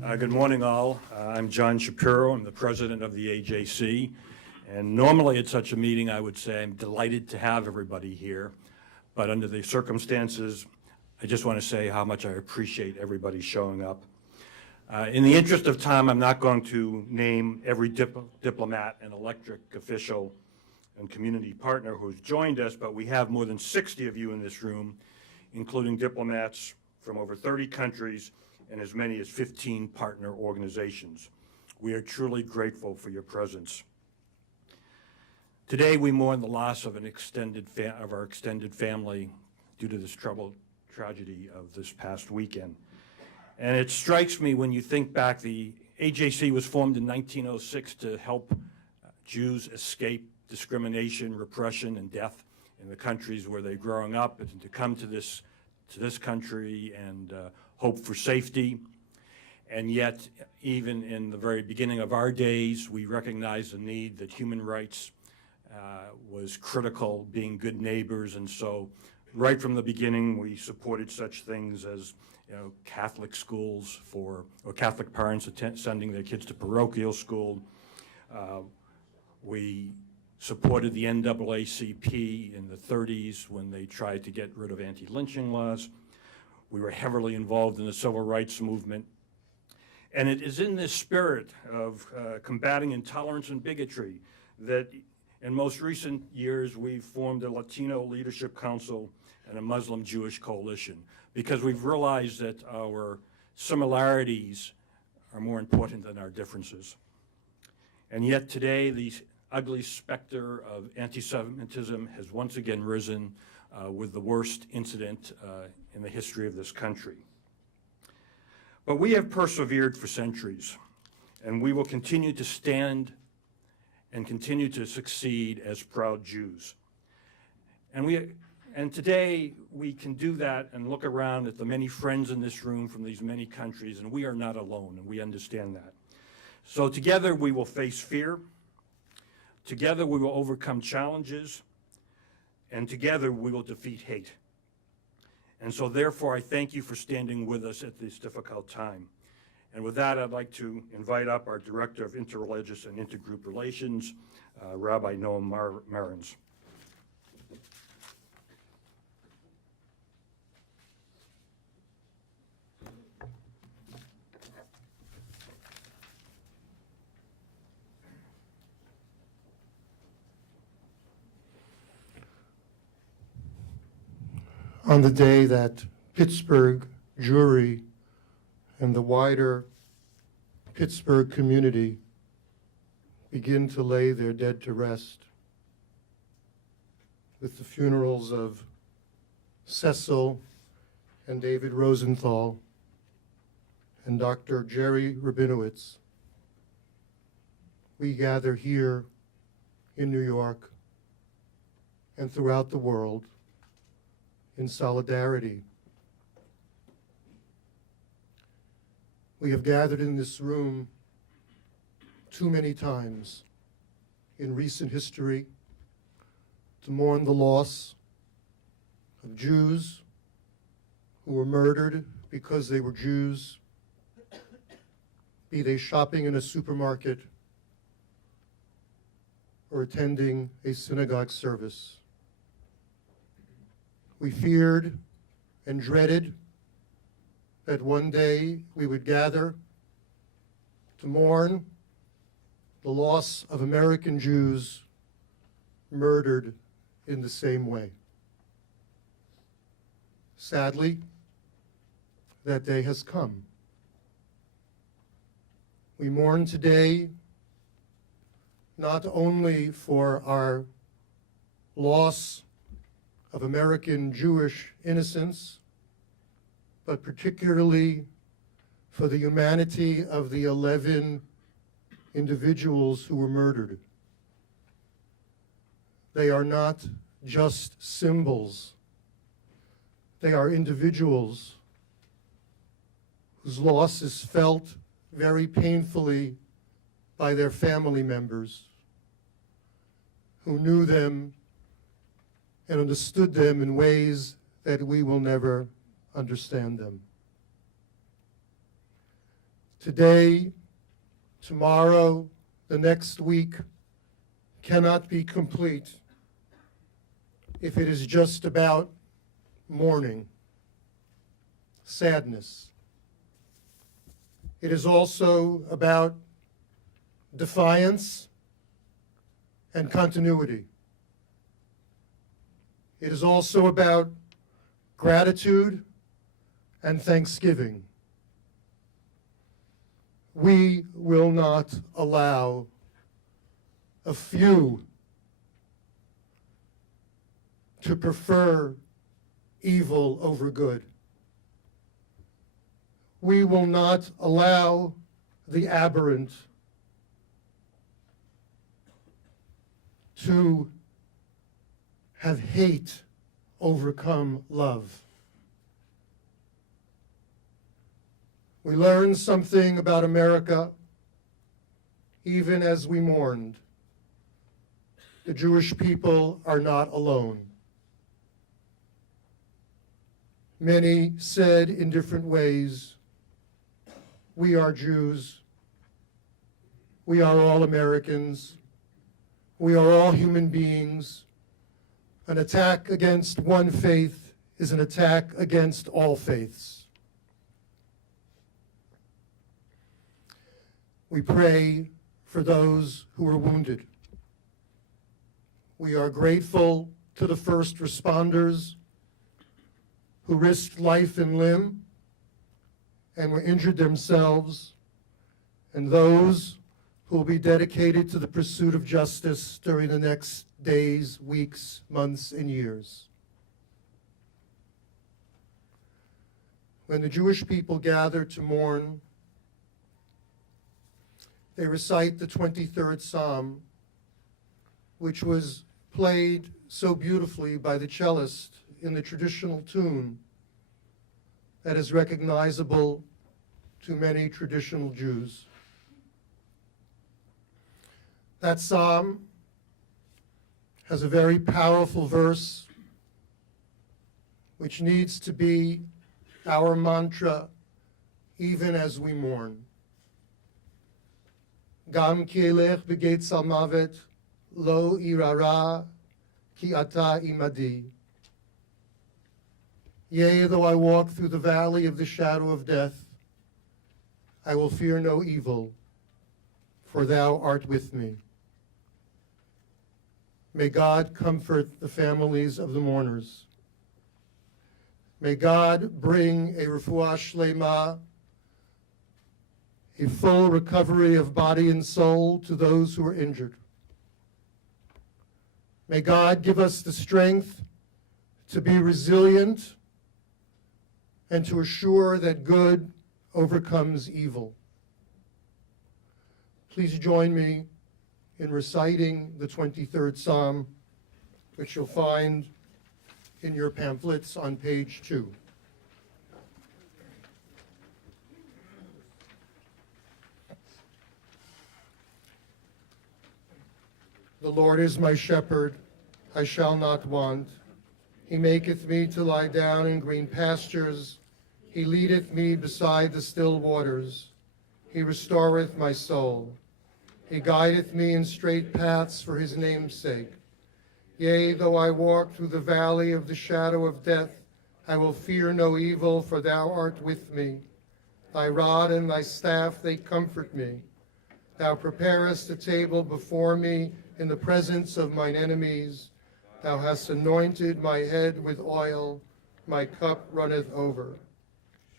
Good morning, all. I'm John Shapiro. I'm the president of the AJC. And normally at such a meeting, I would say I'm delighted to have everybody here. But under the circumstances, I just want to say how much I appreciate everybody showing up. In the interest of time, I'm not going to name every diplomat and elected official and community partner who's joined us, but we have more than 60 of you in this room, including diplomats from over 30 countries and as many as 15 partner organizations. We are truly grateful for your presence. Today, we mourn the loss of our extended family due to this tragedy of this past weekend. And it strikes me when you think back, the AJC was formed in 1906 to help Jews escape discrimination, repression, and death in the countries where they're growing up, and to come to this country and hope for safety. And yet, even in the very beginning of our days, we recognize the need that human rights was critical, being good neighbors. And so right from the beginning, we supported such things as Catholic schools or Catholic parents sending their kids to parochial school. We supported the NAACP in the 30s when they tried to get rid of anti-lynching laws. We were heavily involved in the civil rights movement. And it is in this spirit of combating intolerance and bigotry that in most recent years we've formed a Latino Leadership Council and a Muslim Jewish coalition, because we've realized that our similarities are more important than our differences. And yet today, the ugly specter of anti-Semitism has once again risen with the worst incident in the history of this country. But we have persevered for centuries, and we will continue to stand and continue to succeed as proud Jews. And today, we can do that and look around at the many friends in this room from these many countries, and we are not alone, and we understand that. So together, we will face fear. Together, we will overcome challenges, and together, we will defeat hate. And so therefore, I thank you for standing with us at this difficult time. And with that, I'd like to invite up our Director of Interreligious and Intergroup Relations, Rabbi Noam Marins. On the day that Pittsburgh Jewry and the wider Pittsburgh community begin to lay their dead to rest, with the funerals of Cecil and David Rosenthal and Dr. Jerry Rabinowitz, we gather here in New York and throughout the world in solidarity. We have gathered in this room too many times in recent history to mourn the loss of Jews who were murdered because they were Jews, be they shopping in a supermarket or attending a synagogue service. We feared and dreaded that one day we would gather to mourn the loss of American Jews murdered in the same way. Sadly, that day has come. We mourn today not only for our loss of American Jewish innocence, but particularly for the humanity of the 11 individuals who were murdered. They are not just symbols. They are individuals whose loss is felt very painfully by their family members, who knew them and understood them in ways that we will never understand them. Today, tomorrow, the next week cannot be complete if it is just about mourning, sadness. It is also about defiance and continuity. It is also about gratitude and thanksgiving. We will not allow a few to prefer evil over good. We will not allow the aberrant to have hate overcome love. We learned something about America even as we mourned. The Jewish people are not alone. Many said in different ways, we are Jews, we are all Americans, we are all human beings. An attack against one faith is an attack against all faiths. We pray for those who are wounded. We are grateful to the first responders who risked life and limb and were injured themselves, and those who will be dedicated to the pursuit of justice during the next days, weeks, months, and years. When the Jewish people gather to mourn, they recite the 23rd Psalm, which was played so beautifully by the cellist in the traditional tune that is recognizable to many traditional Jews. That psalm has a very powerful verse which needs to be our mantra even as we mourn. Gam ki elech b'getz ha'mavet lo irara ki ata imadi. Yea, though I walk through the valley of the shadow of death, I will fear no evil, for thou art with me. May God comfort the families of the mourners. May God bring a refuah shlema, a full recovery of body and soul to those who are injured. May God give us the strength to be resilient and to assure that good overcomes evil. Please join me in reciting the 23rd Psalm, which you'll find in your pamphlets on page 2. The Lord is my shepherd, I shall not want. He maketh me to lie down in green pastures. He leadeth me beside the still waters. He restoreth my soul. He guideth me in straight paths for his name's sake. Yea, though I walk through the valley of the shadow of death, I will fear no evil, for thou art with me. Thy rod and thy staff, they comfort me. Thou preparest a table before me in the presence of mine enemies. Thou hast anointed my head with oil, my cup runneth over.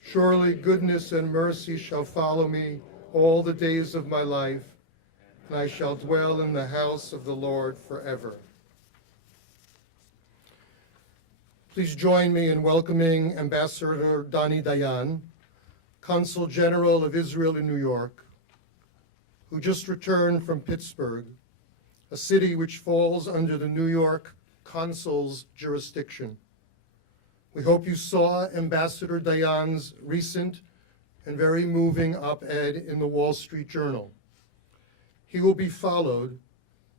Surely goodness and mercy shall follow me all the days of my life, and I shall dwell in the house of the Lord forever. Please join me in welcoming Ambassador Dani Dayan, Consul General of Israel in New York, who just returned from Pittsburgh, a city which falls under the New York Consul's jurisdiction. We hope you saw Ambassador Dayan's recent and very moving op-ed in the Wall Street Journal. He will be followed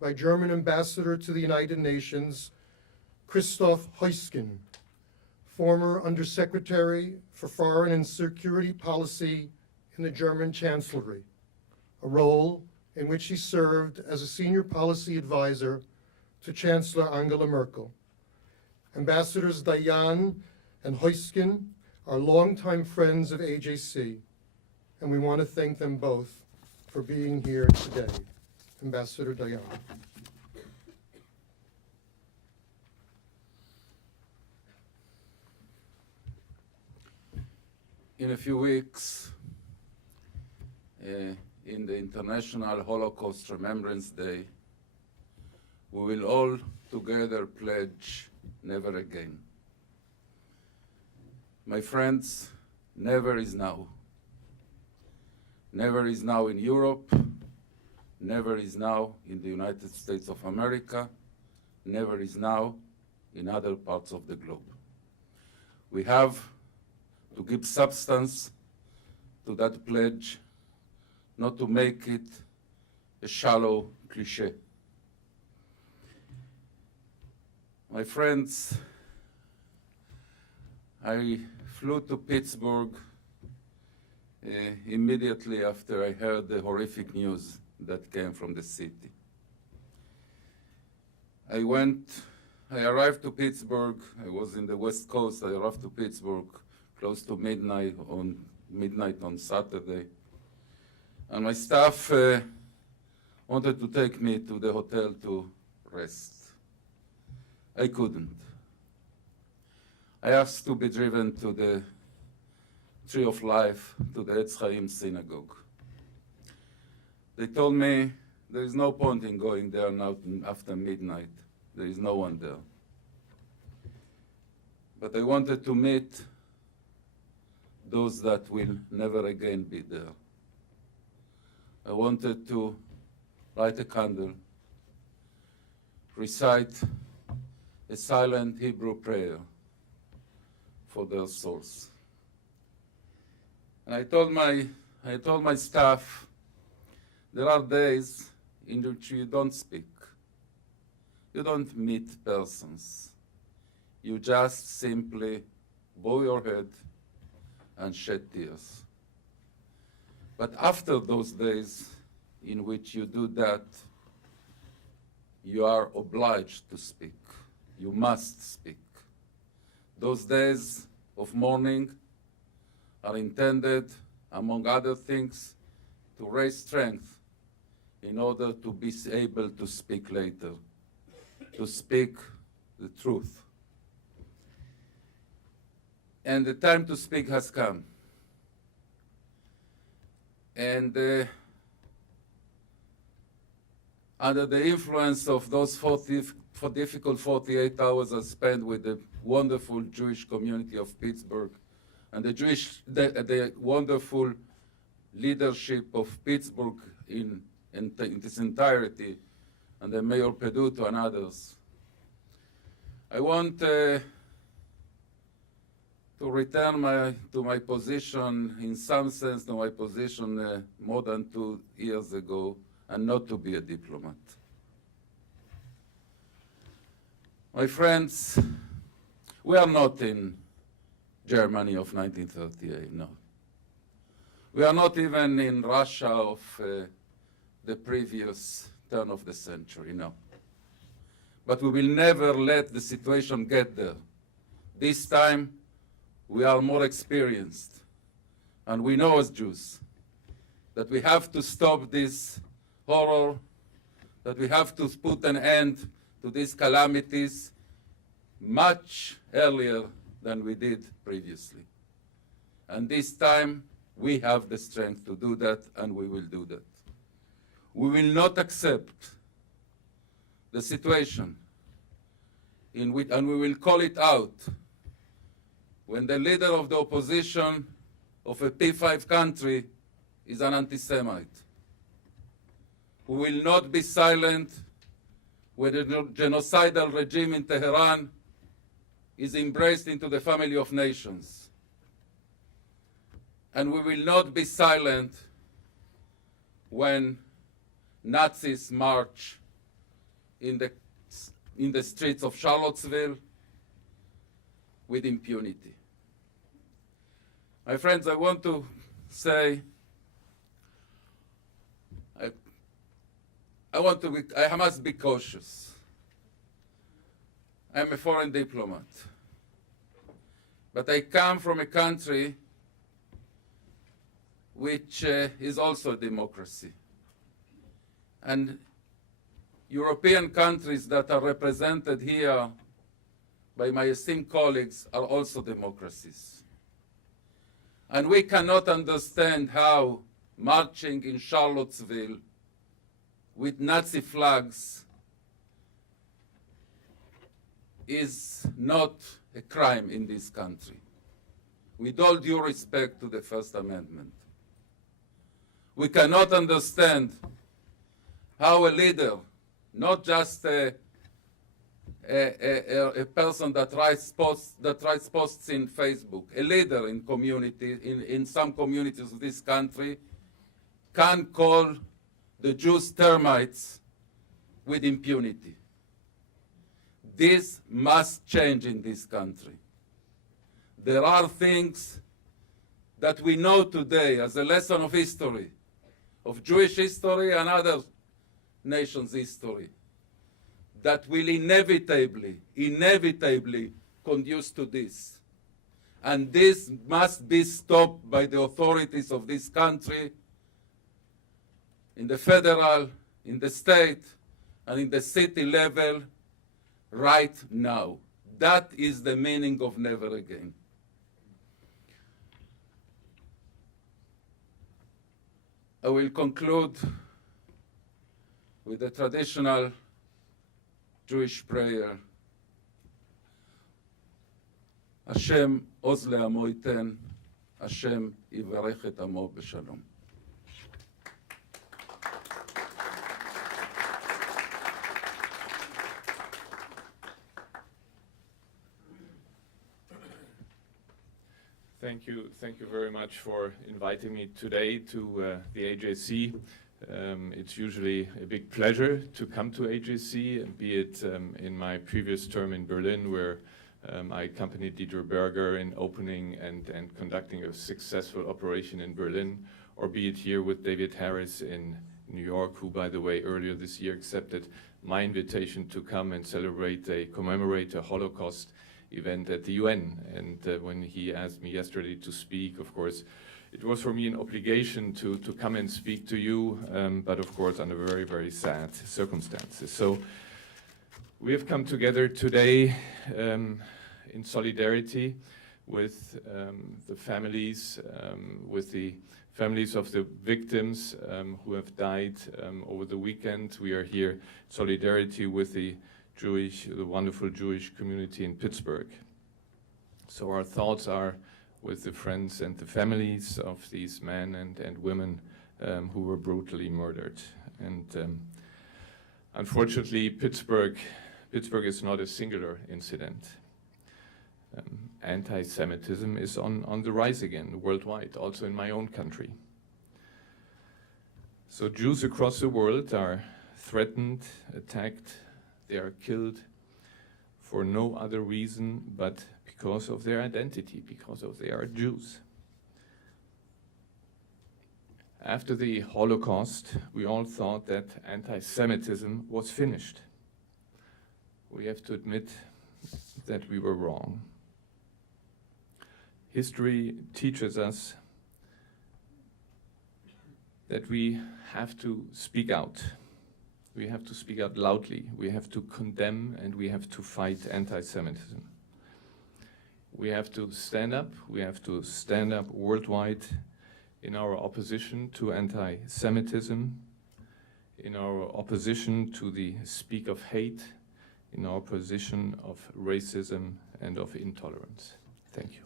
by German Ambassador to the United Nations, Christoph Heusgen, former Undersecretary for Foreign and Security Policy in the German Chancellery, a role in which he served as a senior policy advisor to Chancellor Angela Merkel. Ambassadors Dayan and Heusgen are longtime friends of AJC, and we want to thank them both for being here today. Ambassador Dayan. In a few weeks, in the International Holocaust Remembrance Day, we will all together pledge never again. My friends, never is now. Never is now in Europe, never is now in the United States of America, never is now in other parts of the globe. We have to give substance to that pledge, not to make it a shallow cliche. My friends, I flew to Pittsburgh immediately after I heard the horrific news that came from the city. I arrived to Pittsburgh, I was in the West Coast, I arrived to Pittsburgh close to midnight on Saturday. And my staff wanted to take me to the hotel to rest. I couldn't. I asked to be driven to the Tree of Life, to the Etz Chaim synagogue. They told me there is no point in going there now after midnight. There is no one there. But I wanted to meet those that will never again be there. I wanted to light a candle, recite a silent Hebrew prayer for their souls. And I told my staff, there are days in which you don't speak. You don't meet persons. You just simply bow your head and shed tears. But after those days in which you do that, you are obliged to speak. You must speak. Those days of mourning are intended, among other things, to raise strength in order to be able to speak later, to speak the truth. And the time to speak has come. And under the influence of those difficult 48 hours I spent with the wonderful Jewish community of Pittsburgh and the wonderful leadership of Pittsburgh in its entirety, and the Mayor Peduto and others, I want to return to my position, in some sense, to my position more than 2 years ago, and not to be a diplomat. My friends, we are not in Germany of 1938, no. We are not even in Russia of the previous turn of the century, no. But we will never let the situation get there. This time, we are more experienced, and we know as Jews that we have to stop this horror, that we have to put an end to these calamities much earlier than we did previously. And this time, we have the strength to do that, and we will do that. We will not accept the situation in which, and we will call it out, when the leader of the opposition of a P5 country is an anti-Semite. We will not be silent when the genocidal regime in Tehran is embraced into the family of nations. And we will not be silent when Nazis march in the streets of Charlottesville with impunity. My friends, I want to say I must be cautious. I'm a foreign diplomat. But I come from a country which is also a democracy. And European countries that are represented here by my esteemed colleagues are also democracies. And we cannot understand how marching in Charlottesville with Nazi flags is not a crime in this country, with all due respect to the First Amendment. We cannot understand how a leader, not just a person that writes posts in Facebook, a leader in community, in some communities of this country, can call the Jews termites with impunity. This must change in this country. There are things that we know today as a lesson of history, of Jewish history and other nations' history, that will inevitably conduce to this. And this must be stopped by the authorities of this country, in the federal, in the state, and in the city level, right now. That is the meaning of never again. I will conclude with the traditional Jewish prayer. Hashem oz le'amo yiten, Hashem yivarech et amo b'shalom. Thank you very much for inviting me today to the AJC. It's usually a big pleasure to come to AJC, be it in my previous term in Berlin, where I accompanied Dieter Berger in opening and conducting a successful operation in Berlin, or be it here with David Harris in New York, who, by the way, earlier this year accepted my invitation to come and commemorate a Holocaust event at the UN. And when he asked me yesterday to speak, of course, it was for me an obligation to come and speak to you, but of course under very, very sad circumstances. So we have come together today in solidarity with the families, of the victims who have died over the weekend. We are here in solidarity with the wonderful Jewish community in Pittsburgh. So our thoughts are with the friends and the families of these men and women who were brutally murdered. And unfortunately, Pittsburgh is not a singular incident. Anti-Semitism is on the rise again worldwide, also in my own country. So Jews across the world are threatened, attacked, they are killed for no other reason but because of their identity, because they are Jews. After the Holocaust, we all thought that anti-Semitism was finished. We have to admit that we were wrong. History teaches us that we have to speak out. We have to speak out loudly. We have to condemn and we have to fight anti-Semitism. We have to stand up. We have to stand up worldwide in our opposition to anti-Semitism, in our opposition to the speak of hate, in our position of racism and of intolerance. Thank you.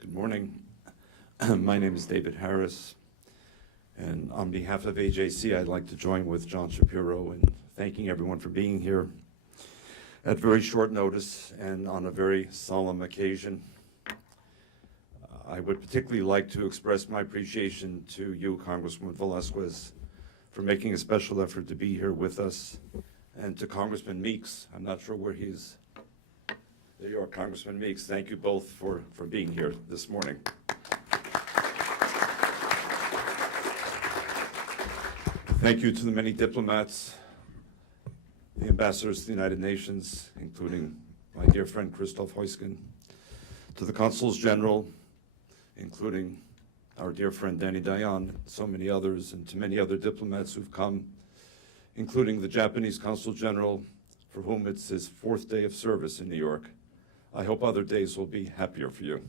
Good morning. My name is David Harris, and on behalf of AJC, I'd like to join with John Shapiro in thanking everyone for being here at very short notice and on a very solemn occasion. I would particularly like to express my appreciation to you, Congresswoman Velasquez, for making a special effort to be here with us and to Congressman Meeks. I'm not sure where he is. There you are, Congressman Meeks. Thank you both for being here this morning. Thank you to the many diplomats, the ambassadors to the United Nations, including my dear friend Christoph Heusgen, to the consuls general, including our dear friend Dayan, so many others, and to many other diplomats who've come, including the Japanese consul general, for whom it's his 4th day of service in New York. I hope other days will be happier for you.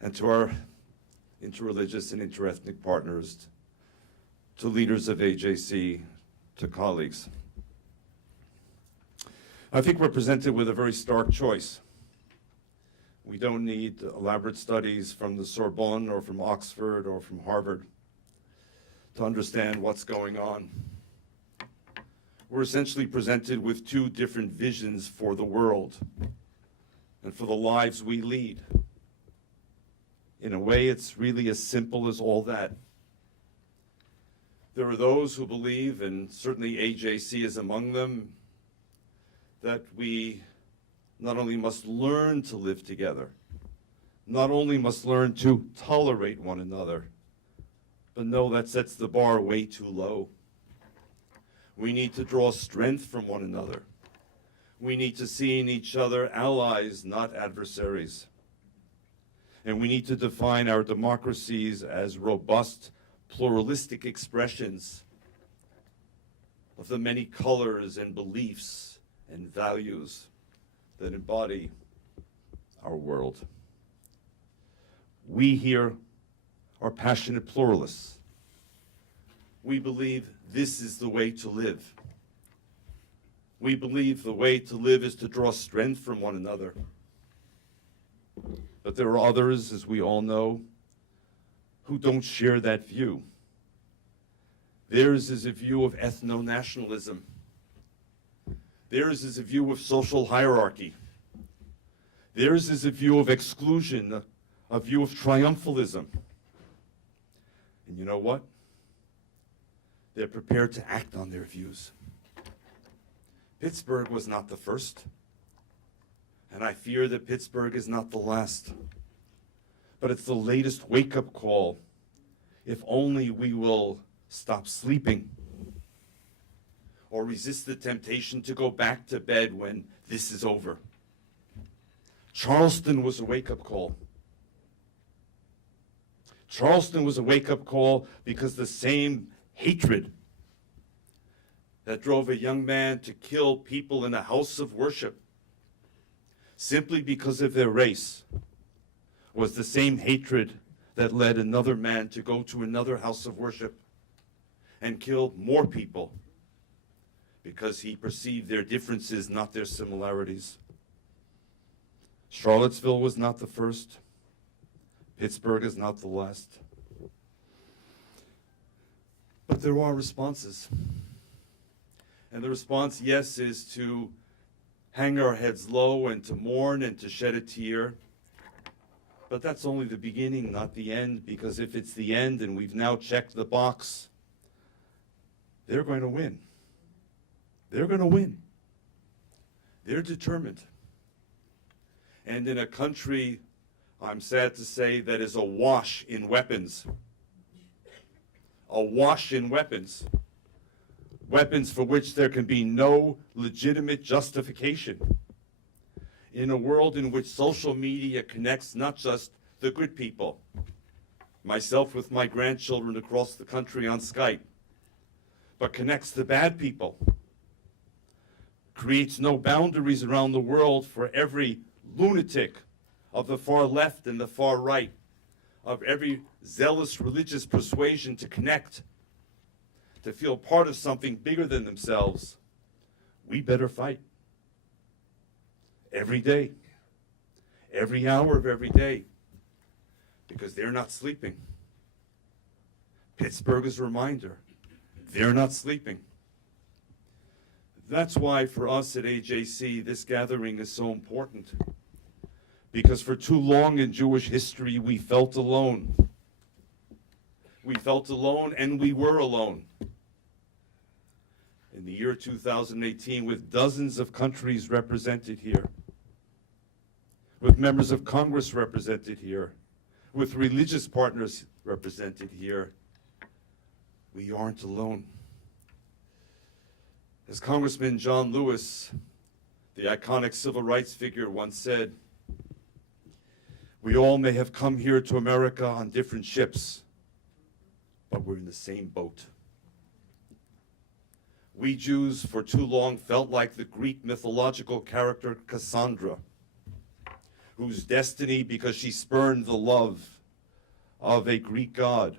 And to our interreligious and interethnic partners, to leaders of AJC, to colleagues. I think we're presented with a very stark choice. We don't need elaborate studies from the Sorbonne or from Oxford or from Harvard to understand what's going on. We're essentially presented with 2 different visions for the world and for the lives we lead. In a way, it's really as simple as all that. There are those who believe, and certainly AJC is among them, that we not only must learn to live together, not only must learn to tolerate one another, but no, that sets the bar way too low. We need to draw strength from one another. We need to see in each other allies, not adversaries. And we need to define our democracies as robust, pluralistic expressions of the many colors and beliefs and values that embody our world. We here are passionate pluralists. We believe this is the way to live. We believe the way to live is to draw strength from one another. But there are others, as we all know, who don't share that view. Theirs is a view of ethno-nationalism. Theirs is a view of social hierarchy. Theirs is a view of exclusion, a view of triumphalism. And you know what? They're prepared to act on their views. Pittsburgh was not the first, and I fear that Pittsburgh is not the last. But it's the latest wake-up call. If only we will stop sleeping or resist the temptation to go back to bed when this is over. Charleston was a wake-up call. Charleston was a wake-up call because the same hatred that drove a young man to kill people in a house of worship simply because of their race was the same hatred that led another man to go to another house of worship and kill more people because he perceived their differences, not their similarities. Charlottesville was not the first. Pittsburgh is not the last. But there are responses. And the response, yes, is to hang our heads low and to mourn and to shed a tear. But that's only the beginning, not the end, because if it's the end and we've now checked the box, they're going to win. They're going to win. They're determined. And in a country, I'm sad to say, that is awash in weapons. Awash in weapons. Weapons for which there can be no legitimate justification. In a world in which social media connects not just the good people, myself with my grandchildren across the country on Skype, but connects the bad people, creates no boundaries around the world for every lunatic of the far left and the far right, of every zealous religious persuasion to connect, to feel part of something bigger than themselves. We better fight. Every day. Every hour of every day. Because they're not sleeping. Pittsburgh is a reminder. They're not sleeping. That's why for us at AJC, this gathering is so important. Because for too long in Jewish history, we felt alone. We felt alone and we were alone. in the year 2018 with dozens of countries represented here, with members of Congress represented here, with religious partners represented here, we aren't alone. As Congressman John Lewis, the iconic civil rights figure, once said, "We all may have come here to America on different ships, but we're in the same boat." We Jews for too long felt like the Greek mythological character Cassandra, whose destiny, because she spurned the love of a Greek god,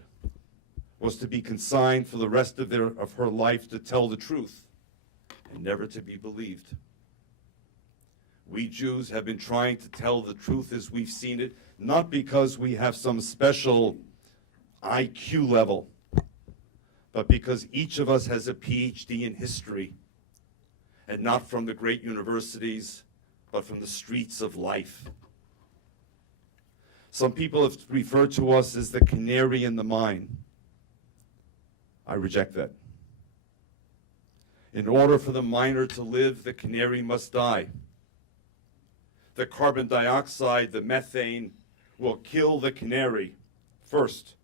was to be consigned for the rest of her life to tell the truth and never to be believed. We Jews have been trying to tell the truth as we've seen it, not because we have some special IQ level, but because each of us has a PhD in history, and not from the great universities, but from the streets of life. Some people have referred to us as the canary in the mine. I reject that. In order for the miner to live, the canary must die. The carbon dioxide, the methane, will kill the canary first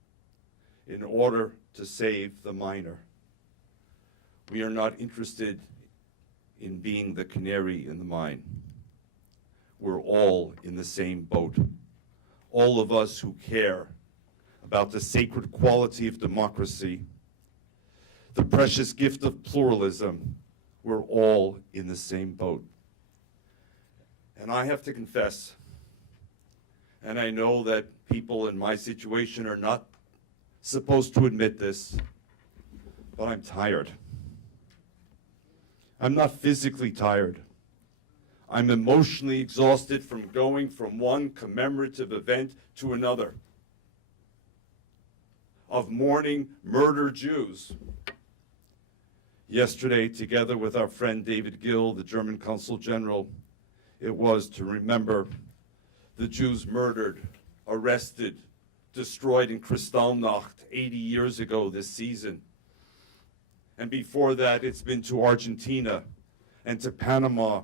in order to save the miner. We are not interested in being the canary in the mine. We're all in the same boat. All of us who care about the sacred quality of democracy, the precious gift of pluralism, we're all in the same boat. And I have to confess, and I know that people in my situation are not supposed to admit this, but I'm tired. I'm not physically tired. I'm emotionally exhausted from going from one commemorative event to another, of mourning murdered Jews. Yesterday, together with our friend David Gill, the German Consul General, it was to remember the Jews murdered, arrested, destroyed in Kristallnacht 80 years ago this season. And before that, it's been to Argentina and to Panama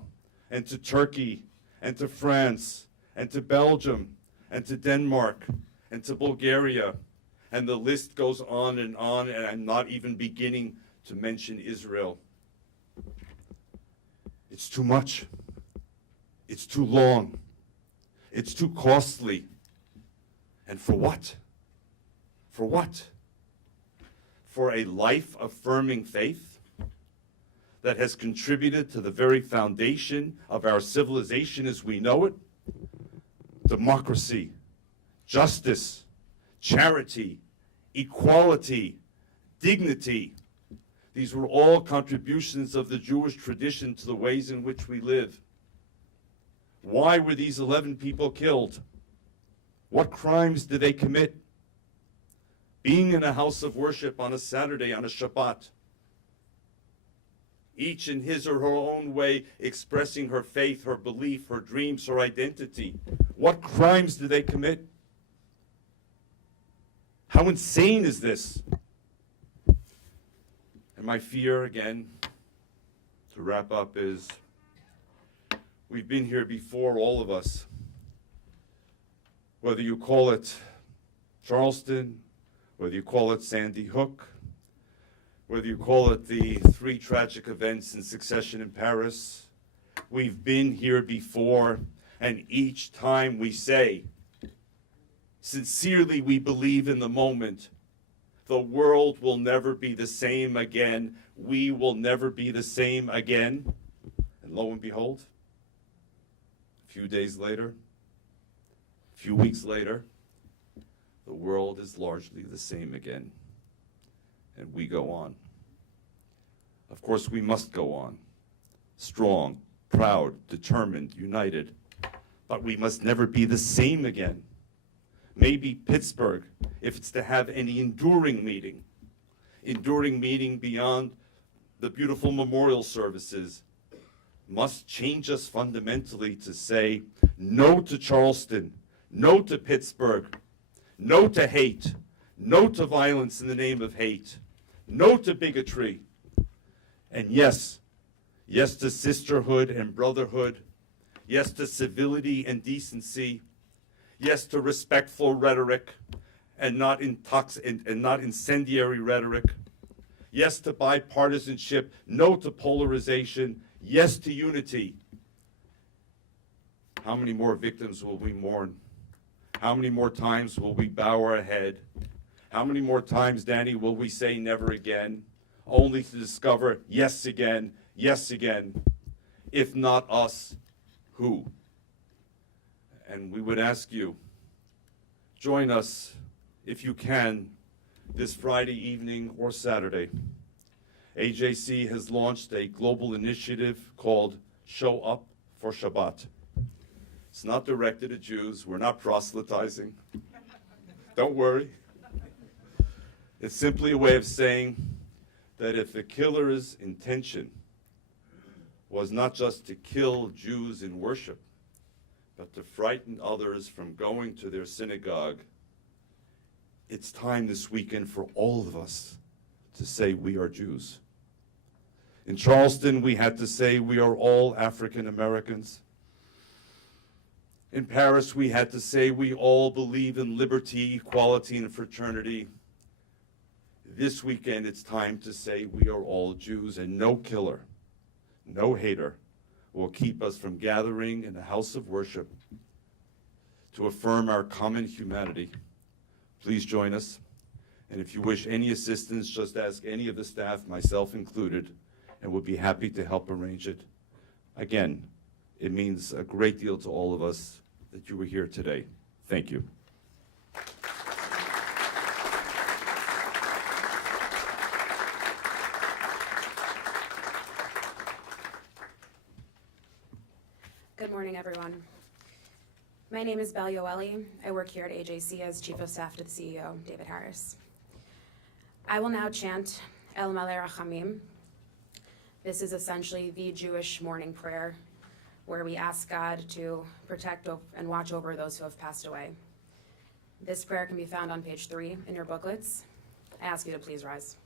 and to Turkey and to France and to Belgium and to Denmark and to Bulgaria. And the list goes on, and I'm not even beginning to mention Israel. It's too much. It's too long. It's too costly. And for what? For what? For a life-affirming faith that has contributed to the very foundation of our civilization as we know it? Democracy, justice, charity, equality, dignity. These were all contributions of the Jewish tradition to the ways in which we live. Why were these 11 people killed? What crimes did they commit? Being in a house of worship on a Saturday, on a Shabbat, each in his or her own way expressing her faith, her belief, her dreams, her identity. What crimes did they commit? How insane is this? And my fear, again, to wrap up, is we've been here before, all of us. Whether you call it Charleston, whether you call it Sandy Hook, whether you call it the 3 tragic events in succession in Paris, we've been here before, and each time we say, sincerely we believe in the moment, the world will never be the same again, we will never be the same again. And lo and behold, a few days later, a few weeks later, the world is largely the same again, and we go on. Of course, we must go on, strong, proud, determined, united, but we must never be the same again. Maybe Pittsburgh, if it's to have any enduring meaning beyond the beautiful memorial services, must change us fundamentally to say no to Charleston, no to Pittsburgh, no to hate, no to violence in the name of hate, no to bigotry, And yes, yes to sisterhood and brotherhood. Yes to civility and decency. Yes to respectful rhetoric and not incendiary rhetoric. Yes to bipartisanship. No to polarization. Yes to unity. How many more victims will we mourn? How many more times will we bow our head? How many more times, Dani, will we say never again, only to discover yes again, yes again? If not us, who? And we would ask you, join us, if you can, this Friday evening or Saturday. AJC has launched a global initiative called Show Up for Shabbat. It's not directed at Jews. We're not proselytizing. Don't worry. It's simply a way of saying that if the killer's intention was not just to kill Jews in worship, but to frighten others from going to their synagogue, it's time this weekend for all of us to say we are Jews. In Charleston, we had to say we are all African Americans. In Paris, we had to say we all believe in liberty, equality, and fraternity. This weekend, it's time to say we are all Jews, and no killer, no hater will keep us from gathering in the house of worship to affirm our common humanity. Please join us. And if you wish any assistance, just ask any of the staff, myself included, and we'll be happy to help arrange it. Again, it means a great deal to all of us that you were here today. Thank you. Good morning, everyone. My name is Belle Yoeli. I work here at AJC as Chief of Staff to the CEO, David Harris. I will now chant El Malei Rachamim. This is essentially the Jewish morning prayer where we ask God to protect and watch over those who have passed away. This prayer can be found on page 3 in your booklets. I ask you to please rise.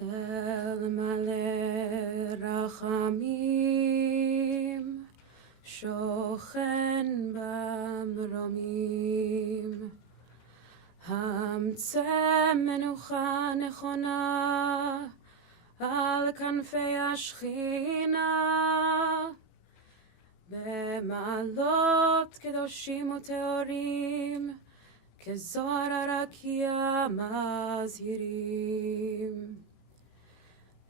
El Malei Rachamim Shochen במרומים, המצא מנוחה נכונה על כנפי השכינה, במעלות קדושים וטהורים, כזוהר הרקיע מזהירים.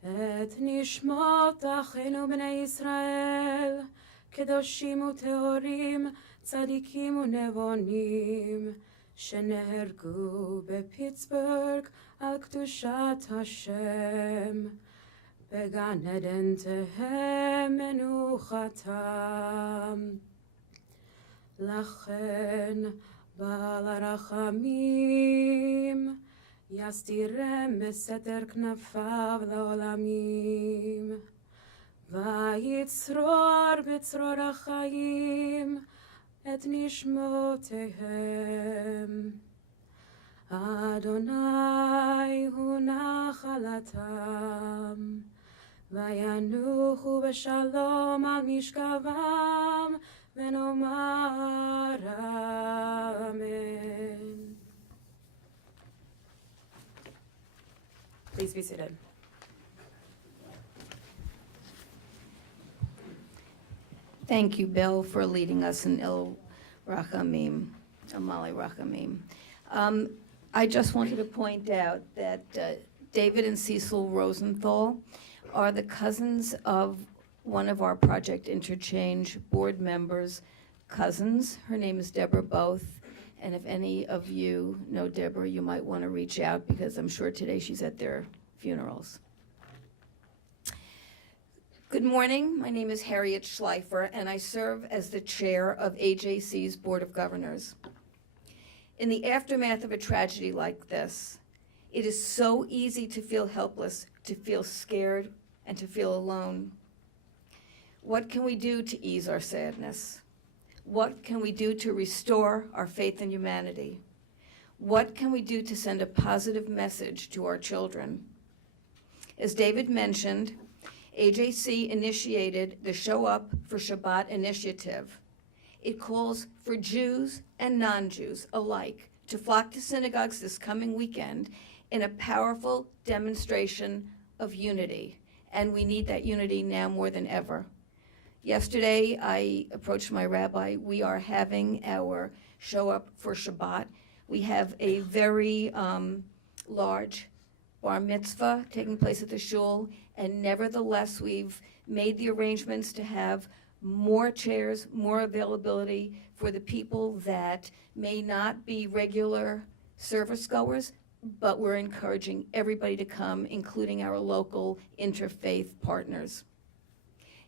את נשמות אחינו בני ישראל, קדושים וטהורים, צדיקים ונבונים, שנהרגו בפיטסבורג על קדושת השם, בגן עדן תהא מנוחתם. לכן בעל הרחמים יסתירם בסתר כנפיו לעולמים, ויצרור בצרור החיים את נשמותיהם. אדוני הוא נחלתם, וינוחו בשלום על משכבם, ונאמר אמן. Please be seated. Thank you, Bill, for leading us in El Malei Rachamim. I just wanted to point out that David and Cecil Rosenthal are the cousins of one of our Project Interchange board members' cousins. Her name is Deborah Both, and if any of you know Deborah, you might want to reach out because I'm sure today she's at their funerals. Good morning. My name is Harriet Schleifer, and I serve as the chair of AJC's Board of Governors. In the aftermath of a tragedy like this, it is so easy to feel helpless, to feel scared, and to feel alone. What can we do to ease our sadness? What can we do to restore our faith in humanity? What can we do to send a positive message to our children? As David mentioned, AJC initiated the Show Up for Shabbat initiative. It calls for Jews and non-Jews alike to flock to synagogues this coming weekend in a powerful demonstration of unity. And we need that unity now more than ever. Yesterday, I approached my rabbi. We are having our Show Up for Shabbat. We have a very large bar mitzvah taking place at the shul, and nevertheless, we've made the arrangements to have more chairs, more availability for the people that may not be regular service goers, but we're encouraging everybody to come, including our local interfaith partners.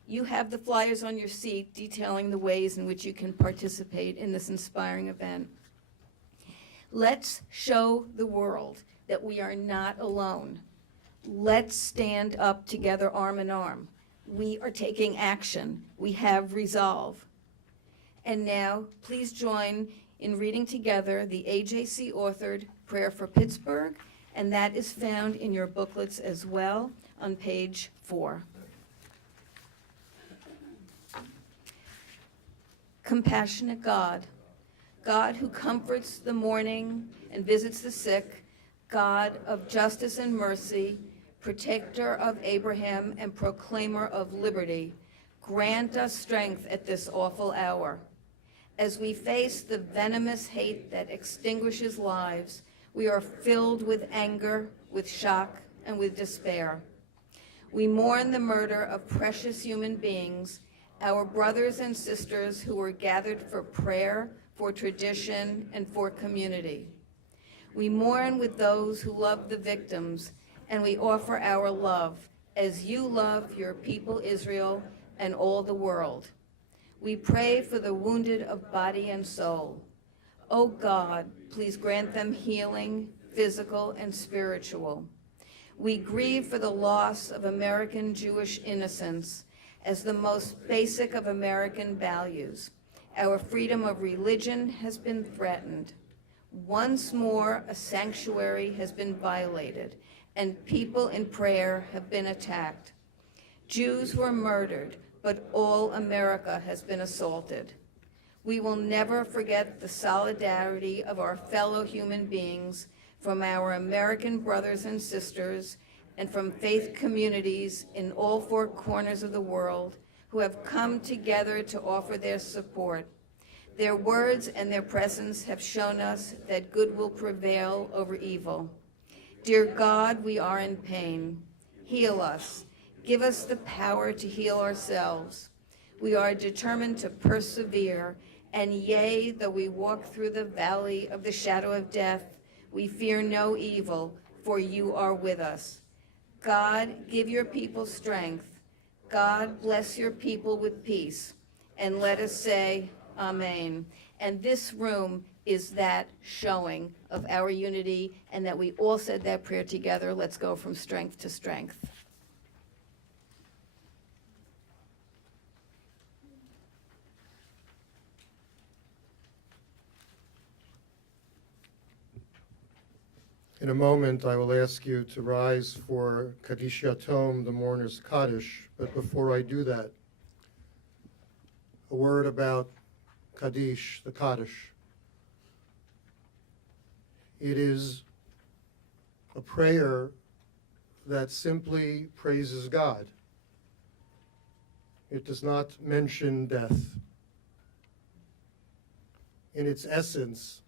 You have the flyers on your seat detailing the ways in which you can participate in this inspiring event. Let's show the world that we are not alone. Let's stand up together arm in arm. We are taking action. We have resolve. And now, please join in reading together the AJC authored Prayer for Pittsburgh, and that is found in your booklets as well on page 4. Compassionate God, God who comforts the mourning and visits the sick, God of justice and mercy, protector of Abraham and proclaimer of liberty, grant us strength at this awful hour. As we face the venomous hate that extinguishes lives, we are filled with anger, with shock, and with despair. We mourn the murder of precious human beings, our brothers and sisters who were gathered for prayer, for tradition, and for community. We mourn with those who love the victims, and we offer our love as you love your people Israel and all the world. We pray for the wounded of body and soul. O God, please grant them healing, physical and spiritual. We grieve for the loss of American Jewish innocence as the most basic of American values. Our freedom of religion has been threatened. Once more, a sanctuary has been violated, and people in prayer have been attacked. Jews were murdered, but all America has been assaulted. We will never forget the solidarity of our fellow human beings, from our American brothers and sisters, and from faith communities in all 4 corners of the world who have come together to offer their support. Their words and their presence have shown us that good will prevail over evil. Dear God, we are in pain. Heal us. Give us the power to heal ourselves. We are determined to persevere, and yea, though we walk through the valley of the shadow of death, we fear no evil, for you are with us. God, give your people strength. God, bless your people with peace. And let us say, Amen. And this room is that showing of our unity, and that we all said that prayer together. Let's go from strength to strength. In a moment, I will ask you to rise for Kaddish Yatom, the mourner's Kaddish. But before I do that, a word about Kaddish, the Kaddish. It is a prayer that simply praises God. It does not mention death. In its essence,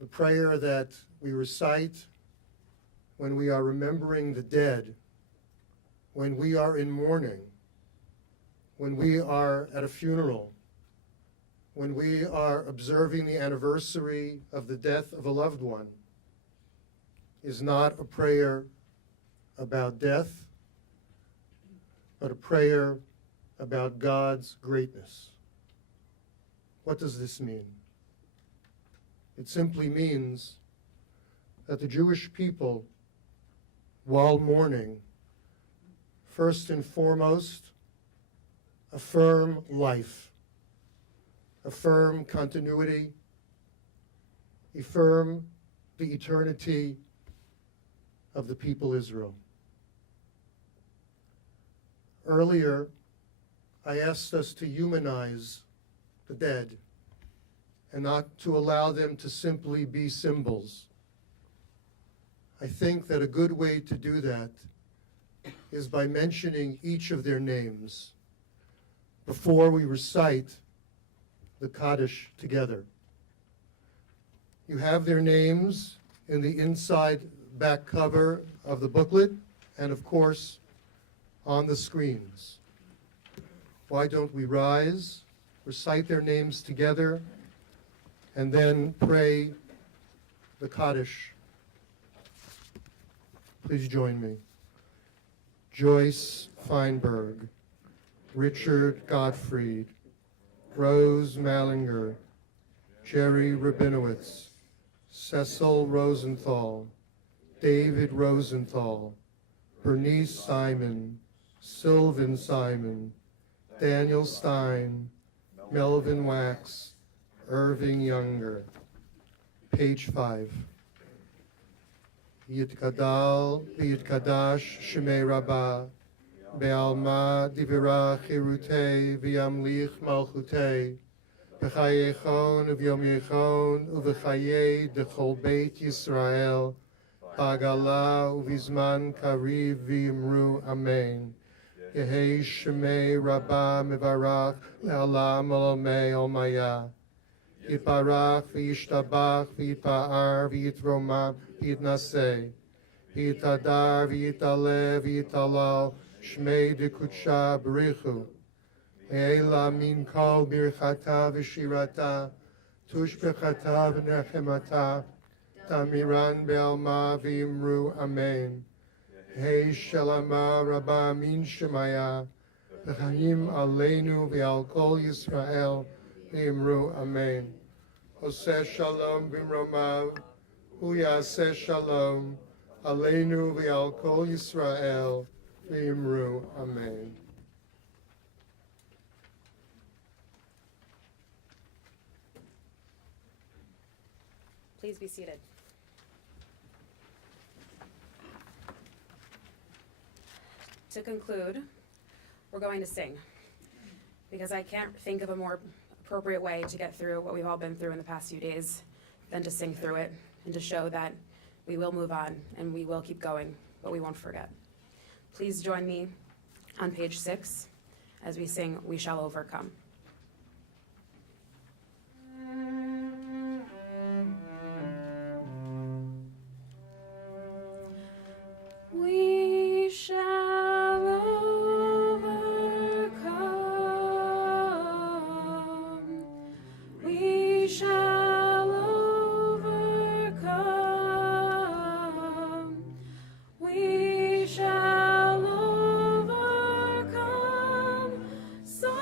the prayer that we recite when we are remembering the dead, when we are in mourning, when we are at a funeral, when we are observing the anniversary of the death of a loved one, is not a prayer about death, but a prayer about God's greatness. What does this mean? It simply means that the Jewish people, while mourning, first and foremost, affirm life. affirm continuity, affirm the eternity of the people Israel. Earlier, I asked us to humanize the dead and not to allow them to simply be symbols. I think that a good way to do that is by mentioning each of their names before we recite the Kaddish together. You have their names in the inside back cover of the booklet and, of course, on the screens. Why don't we rise, recite their names together, and then pray the Kaddish. Please join me. Joyce Feinberg, Richard Gottfried, Rose Mallinger, Jerry Rabinowitz, Cecil Rosenthal, David Rosenthal, Bernice Simon, Sylvan Simon, Daniel Stein, Melvin Wax, Irving Younger. Page 5. Yitkadal v'yitkadash shemei Rabbah, be'alma divira chirutei v'yamlich malchutei, b'chayechon u'v'yom yechon u'v'chayei dechol beit Yisrael, b'agala u'v'zman kariv v'yimru amen. Yehei shemei Rabbah mevarach le'alam olamei olmaya. Yitbarach v'yishtabach v'yitpa'ar v'yitromam v'yitnaseh. V'yitadar v'yitaleh v'yitalal shmei dekutsha b'richu. E'ela min kol birchata v'shirata tush b'chata v'nechemata tamiran be'alma v'yimru amen. Hey shalama rabba min shemaya v'chaim aleinu v'al kol Yisrael v'yimru amen. Oseh shalom b'mromav uyaseh shalom aleinu v'al kol Yisrael v'yimru amen. Please be seated. To conclude, we're going to sing, because I can't think of a more appropriate way to get through what we've all been through in the past few days than to sing through it and to show that we will move on and we will keep going, but we won't forget. Please join me on page 6 as we sing "We Shall Overcome." We shall overcome. We shall overcome. We shall overcome. So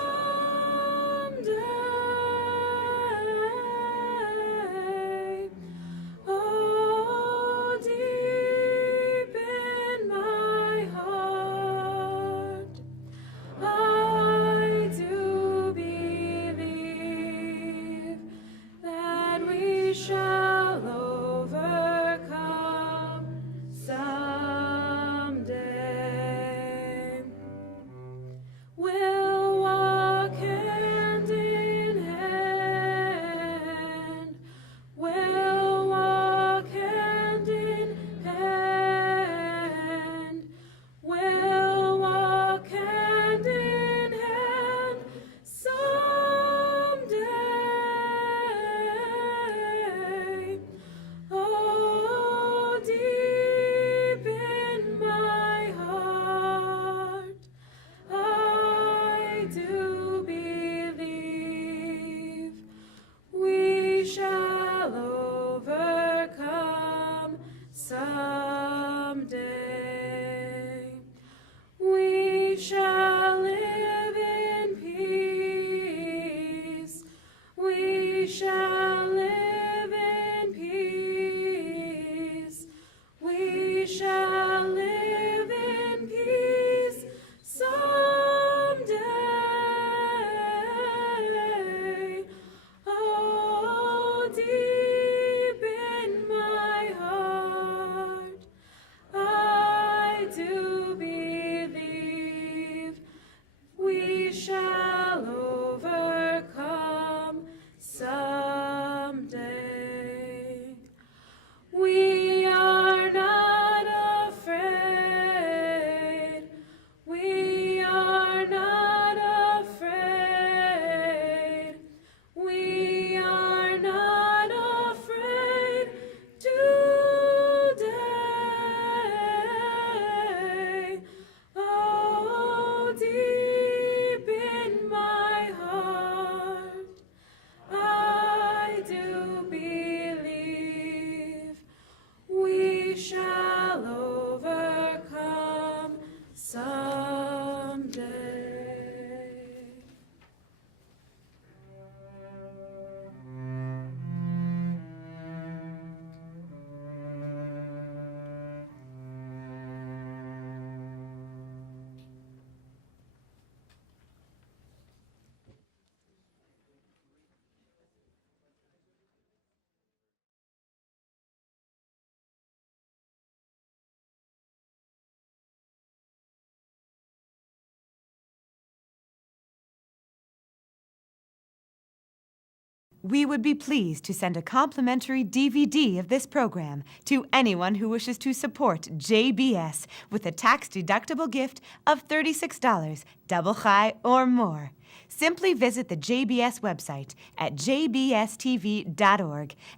We would be pleased to send a complimentary DVD of this program to anyone who wishes to support JBS with a tax-deductible gift of $36, double high or more. Simply visit the JBS website at jbstv.org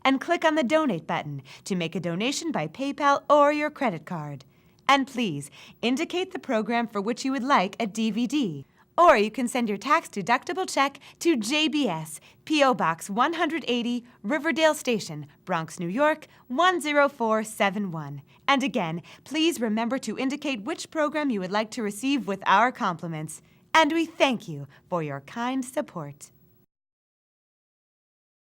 and click on the Donate button to make a donation by PayPal or your credit card. And please indicate the program for which you would like a DVD. Or you can send your tax-deductible check to JBS, P.O. Box 180, Riverdale Station, Bronx, New York, 10471. And again, please remember to indicate which program you would like to receive with our compliments. And we thank you for your kind support.